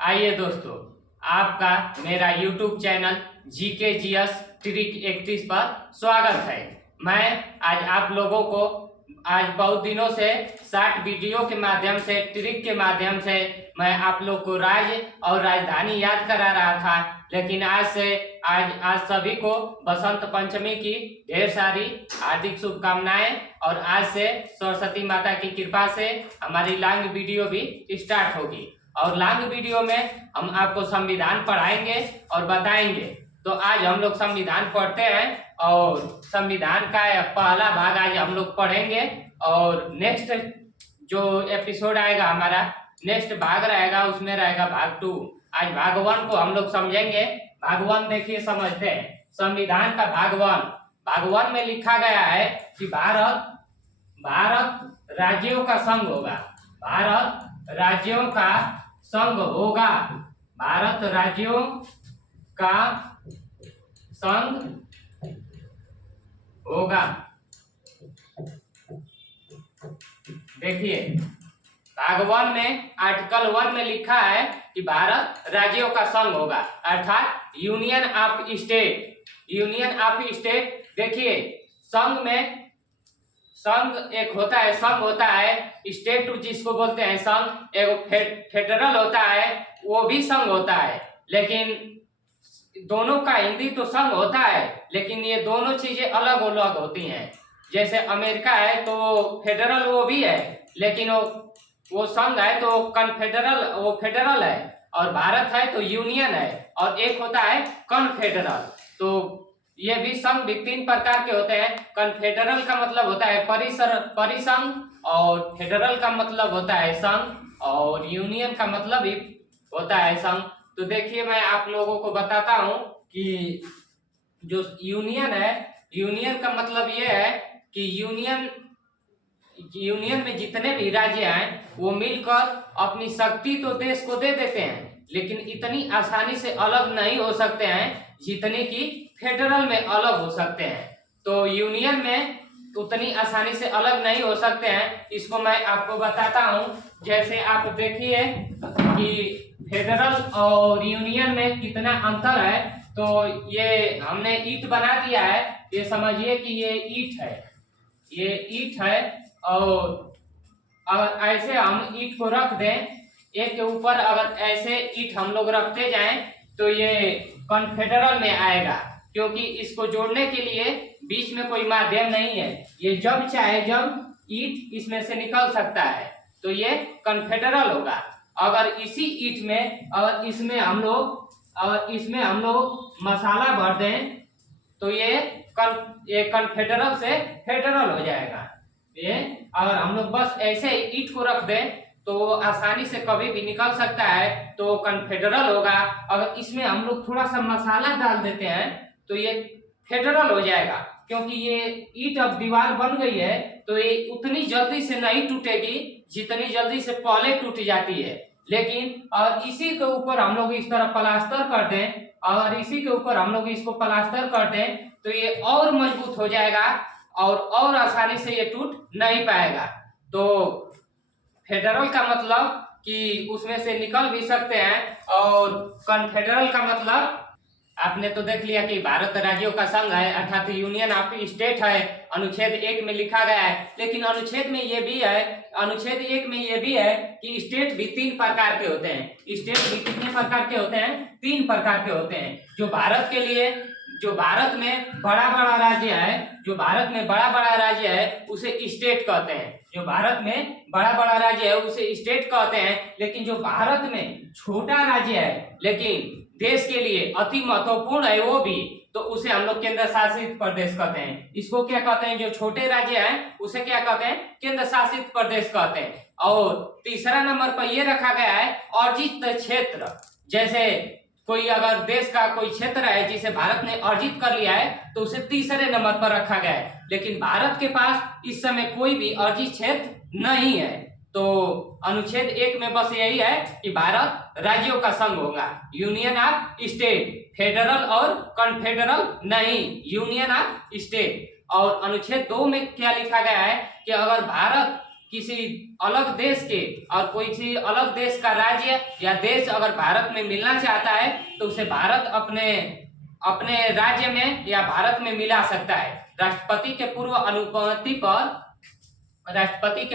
आइए दोस्तों, आपका मेरा YouTube channel GK GS trick 31 पर स्वागत है। मैं आज आप लोगों को आज बहुत दिनों से शॉर्ट वीडियो के माध्यम से ट्रिक के माध्यम से मैं आप लोग को राज्य और राजधानी याद करा रहा था। लेकिन आज सभी को बसंत पंचमी की ढेर सारी हार्दिक शुभकामनाएं। और आज से सरस्वती माता की कृपा से हमारी लॉन्ग वीडियो भी स्टार्ट होगी। और लॉन्ग वीडियो में हम आपको संविधान पढ़ाएंगे और बताएंगे। तो आज हम लोग संविधान पढ़ते हैं और संविधान का पहला भाग आज हम लोग पढ़ेंगे। और नेक्स्ट जो एपिसोड आएगा, हमारा नेक्स्ट भाग रहेगा, उसमें रहेगा भाग 2। आज भाग 1 को हम लोग समझेंगे। भाग 1 देखिए, समझते हैं संविधान का भाग 1। भाग 1 में लिखा गया है कि भारत राज्यों का संघ होगा। भारत राज्यों का संघ होगा। भारत राज्यों का संघ होगा। देखिए, भाग 1 में आर्टिकल 1 में लिखा है कि भारत राज्यों का संघ होगा, अर्थात union of state. Union of state. देखिए, संघ एक होता है, संघ होता है, स्टेट जिसको बोलते हैं संघ। एक फेडरल होता है, वो भी संघ होता है। लेकिन दोनों का हिंदी तो संघ होता है, लेकिन ये दोनों चीजें अलग अलग होती हैं। जैसे अमेरिका है तो फेडरल वो भी है, लेकिन वो संघ है तो कन्फेडरल, वो फेडरल है। और भारत है तो यूनियन है। और एक होता है कन्फेडरल। तो ये भी संघ भी 3 प्रकार के होते हैं। कन्फेडरल का मतलब होता है परिसंघ, और फेडरल का मतलब होता है संघ, और यूनियन का मतलब भी होता है संघ। तो देखिए, मैं आप लोगों को बताता हूं कि जो यूनियन है, यूनियन का मतलब ये है कि यूनियन में जितने भी राज्य हैं वो मिलकर अपनी शक्ति तो देश को दे देते हैं, लेकिन इतनी आसानी से अलग नहीं हो सकते हैं जितने कि फेडरल में अलग हो सकते हैं। तो यूनियन में उतनी आसानी से अलग नहीं हो सकते हैं। इसको मैं आपको बताता हूं। जैसे आप देखिए कि फेडरल और यूनियन में कितना अंतर है। तो ये हमने ईंट बना दिया है। ये समझिए कि ये ईंट है, ये ईंट है। और अगर ऐसे हम ईंट को रख दें एक के ऊपर, अगर ऐसे ईंट हम लोग रखते जाएं तो ये कन्फेडरल में आएगा, क्योंकि इसको जोड़ने के लिए बीच में कोई माध्यम नहीं है। ये जब चाहे जब ईंट इसमें से निकल सकता है, तो ये कन्फेडरल होगा। अगर इसी ईंट में और इसमें हम लोग मसाला भर दें तो ये कन्फेडरल से फेडरल हो जाएगा। ये अगर हम लोग बस ऐसे ईंट को रख दें तो आसानी से कभी भी निकल सकता है, तो कन्फेडरल होगा। अगर इसमें हम लोग थोड़ा सा मसाला डाल देते हैं तो ये फेडरल हो जाएगा, क्योंकि ये ईंट अब दीवार बन गई है तो ये उतनी जल्दी से नहीं टूटेगी जितनी जल्दी से पहले टूट जाती है। लेकिन और इसी के ऊपर हम लोग इस तरह प्लास्टर कर दें, और इसी के ऊपर हम लोग इसको प्लास्टर कर दें तो ये और मजबूत हो जाएगा और आसानी से ये टूट नहीं पाएगा। तो फेडरल का मतलब कि उसमें से निकल भी सकते हैं, और कन्फेडरल का मतलब आपने तो देख लिया कि भारत राज्यों का संघ है, अर्थात यूनियन ऑफ स्टेट है। अनुच्छेद 1 में लिखा गया है। लेकिन अनुच्छेद 1 में ये भी है कि स्टेट भी 3 प्रकार के होते हैं। स्टेट भी कितने प्रकार के होते हैं? 3 प्रकार के होते हैं। जो भारत में बड़ा बड़ा राज्य है उसे स्टेट कहते हैं। जो भारत में बड़ा बड़ा राज्य है उसे स्टेट कहते हैं। लेकिन जो भारत में छोटा राज्य है लेकिन देश के लिए अति महत्वपूर्ण है वो भी, तो उसे हम लोग केंद्र शासित प्रदेश कहते हैं। इसको क्या कहते हैं? जो छोटे राज्य हैं उसे क्या कहते हैं? केंद्र शासित प्रदेश कहते हैं। और तीसरा नंबर पर यह रखा गया है अर्जित क्षेत्र। जैसे कोई अगर देश का कोई क्षेत्र है जिसे भारत ने अर्जित कर लिया है तो उसे तीसरे नंबर पर रखा गया है। लेकिन भारत के पास इस समय कोई भी अर्जित क्षेत्र नहीं है। तो अनुच्छेद 1 में बस यही है कि भारत राज्यों का संघ होगा, यूनियन ऑफ स्टेट, फेडरल और कन्फेडरल नहीं, यूनियन ऑफ स्टेट। और अनुच्छेद 2 में क्या लिखा गया है कि अगर भारत किसी अलग देश के और कोई सी अलग देश का राज्य या देश अगर भारत में मिलना चाहता है तो उसे भारत अपने अपने राज्य में या भारत में मिला सकता है। राष्ट्रपति के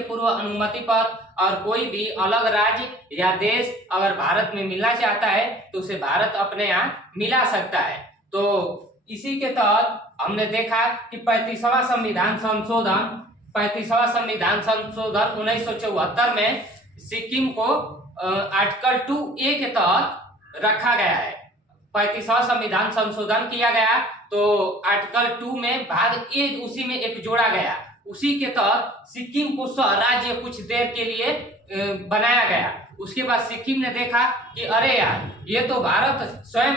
पूर्व अनुमति पर और कोई भी अलग राज्य या देश अगर भारत में मिलना चाहता है तो उसे भारत अपने यहाँ मिला सकता है। तो इसी के तहत हमने देखा कि 35वां संविधान संशोधन 1974 में सिक्किम को आर्टिकल 2A के तहत रखा गया है। 35वां संविधान संशोधन किया गया तो आर्टिकल 2 में भाग ए उसी में एक जोड़ा गया, उसी के तहत सिक्किम को स्वराज्य कुछ देर के लिए बनाया गया। उसके बाद सिक्किम ने देखा कि अरे यार, ये तो भारत स्वयं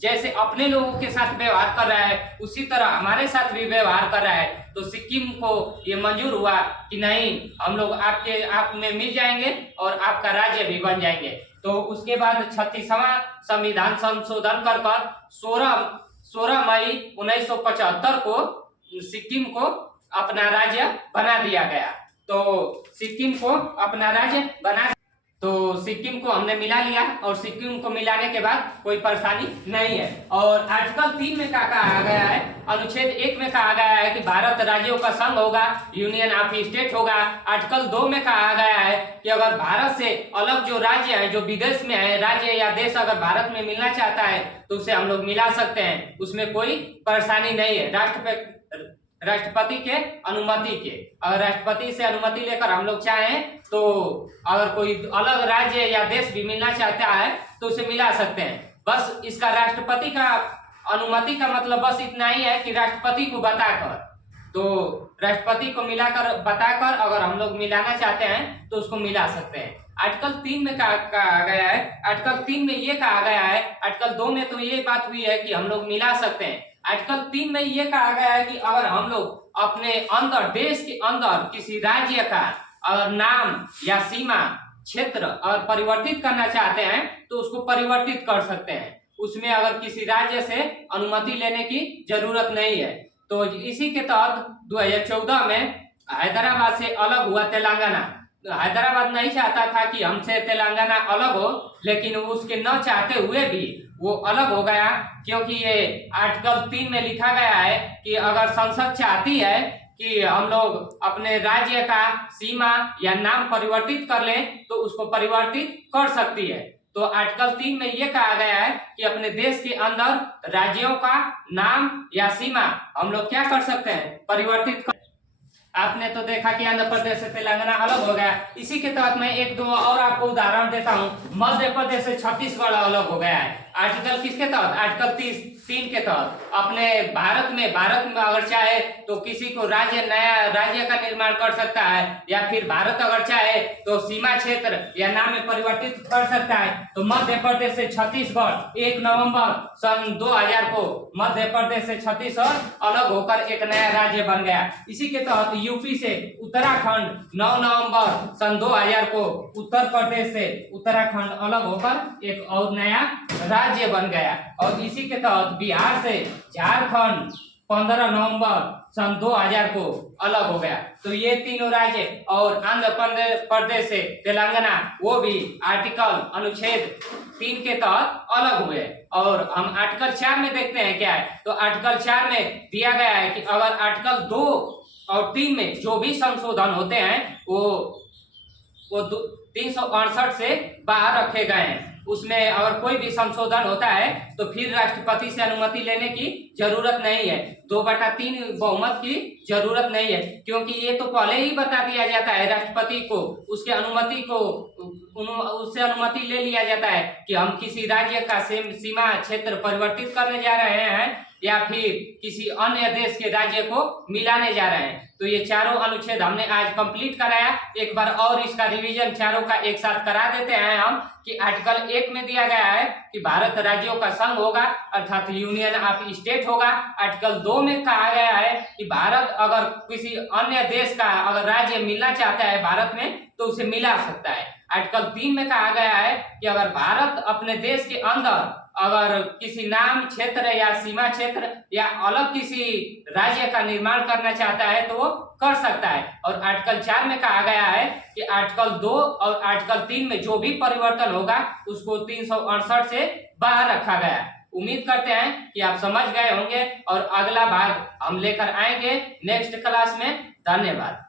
जैसे अपने लोगों के साथ व्यवहार कर रहा है उसी तरह हमारे साथ भी व्यवहार कर रहा है, तो सिक्किम को ये मंजूर हुआ कि नहीं, हम लोग आप में मिल जाएंगे और आपका राज्य भी बन जाएंगे। तो उसके बाद 36वां संविधान संशोधन कर 16 मई 1975 को सिक्किम को अपना राज्य बना दिया गया। तो सिक्किम को अपना राज्य बना, तो सिक्किम को हमने मिला लिया और सिक्किम को मिलाने के बाद कोई परेशानी नहीं है। और आर्टिकल 3 में क्या कहा गया है, अनुच्छेद 1 में कहा गया है कि भारत राज्यों का संघ होगा, यूनियन ऑफ स्टेट होगा। आर्टिकल 2 में कहा गया है कि अगर भारत से अलग जो राज्य है, जो विदेश में है, राज्य या देश अगर भारत में मिलना चाहता है तो उसे हम लोग मिला सकते हैं, उसमें कोई परेशानी नहीं है। राष्ट्रपति के अनुमति के, अगर राष्ट्रपति से अनुमति लेकर हम लोग चाहें तो अगर कोई अलग राज्य या देश भी मिलना चाहता है तो उसे मिला सकते हैं। बस इसका राष्ट्रपति का अनुमति का मतलब बस इतना ही है कि राष्ट्रपति को बताकर, तो राष्ट्रपति को मिलाकर बताकर अगर हम लोग मिलाना चाहते हैं तो उसको मिला सकते हैं। आर्टिकल 3 में कहा गया है, आर्टिकल 3 में ये कहा गया है, आर्टिकल 2 में तो ये बात हुई है कि हम लोग मिला सकते हैं। आर्टिकल 3 में ये कहा गया है कि अगर हम लोग अपने अंदर, देश के अंदर किसी राज्य का अगर नाम या सीमा क्षेत्र और परिवर्तित करना चाहते हैं तो उसको परिवर्तित कर सकते हैं, उसमें अगर किसी राज्य से अनुमति लेने की जरूरत नहीं है। तो इसी के तहत 2014 में हैदराबाद से अलग हुआ तेलंगाना। हैदराबाद नहीं चाहता था कि हमसे तेलंगाना अलग हो, लेकिन उसके न चाहते हुए भी वो अलग हो गया, क्योंकि ये आर्टिकल 3 में लिखा गया है कि अगर संसद चाहती है कि हम लोग अपने राज्य का सीमा या नाम परिवर्तित कर लें तो उसको परिवर्तित कर सकती है। तो आर्टिकल 3 में ये कहा गया है कि अपने देश के अंदर राज्यों का नाम या सीमा हम लोग क्या कर सकते हैं, परिवर्तित कर। आपने तो देखा कि आंध्र प्रदेश से तेलंगाना अलग हो गया। इसी के तहत मैं एक दो और आपको उदाहरण देता हूँ। मध्य प्रदेश से छत्तीसगढ़ अलग हो गया है। आर्टिकल किसके तहत, आर्टिकल 3 के तहत। अपने भारत में अगर चाहे तो किसी को नया राज्य का निर्माण कर सकता है, या फिर भारत अगर चाहे तो सीमा क्षेत्र या नाम में परिवर्तित कर सकता है। तो मध्य प्रदेश से छत्तीसगढ़ 1 नवंबर सन 2000 को मध्य प्रदेश से छत्तीसगढ़ अलग होकर एक नया राज्य बन गया। इसी के तहत यूपी से उत्तराखंड 9 नवंबर सन 2000 को उत्तर प्रदेश से उत्तराखंड अलग होकर एक और नया राज्य बन गया। और इसी के तहत बिहार से झारखंड 15 नवंबर सन 2000 को अलग हो गया। तो ये तीनों राज्य, और आंध्र प्रदेश से तेलंगाना वो भी आर्टिकल अनुच्छेद 3 के तहत अलग हुए। और हम आर्टिकल 4 में देखते हैं क्या है। तो आर्टिकल 4 में दिया गया है कि अगर आर्टिकल 2 और 3 में जो भी संशोधन होते हैं वो 368 से बाहर रखे गए हैं। उसमें अगर कोई भी संशोधन होता है तो फिर राष्ट्रपति से अनुमति लेने की जरूरत नहीं है, 2/3 बहुमत की जरूरत नहीं है, क्योंकि ये तो पहले ही बता दिया जाता है राष्ट्रपति को, उसके अनुमति को उससे अनुमति ले लिया जाता है कि हम किसी राज्य का सीमा क्षेत्र परिवर्तित करने जा रहे हैं या फिर किसी अन्य देश के राज्य को मिलाने जा रहे हैं। तो ये चारों अनुच्छेद हमने आज कंप्लीट कराया। एक बार और इसका रिवीजन चारों का एक साथ करा देते हैं हम कि आर्टिकल 1 में दिया गया है कि भारत राज्यों का संघ होगा, अर्थात यूनियन ऑफ स्टेट होगा। आर्टिकल 2 में कहा गया है कि भारत अगर किसी अन्य देश का अगर राज्य मिलना चाहता है भारत में तो उसे मिला सकता है। आर्टिकल 3 में कहा गया है कि अगर भारत अपने देश के अंदर अगर किसी नाम क्षेत्र या सीमा क्षेत्र या अलग किसी राज्य का निर्माण करना चाहता है तो वो कर सकता है। और आर्टिकल 4 में कहा गया है कि आर्टिकल 2 और आर्टिकल 3 में जो भी परिवर्तन होगा उसको 368 से बाहर रखा गया है। उम्मीद करते हैं कि आप समझ गए होंगे और अगला भाग हम लेकर आएंगे नेक्स्ट क्लास में। धन्यवाद।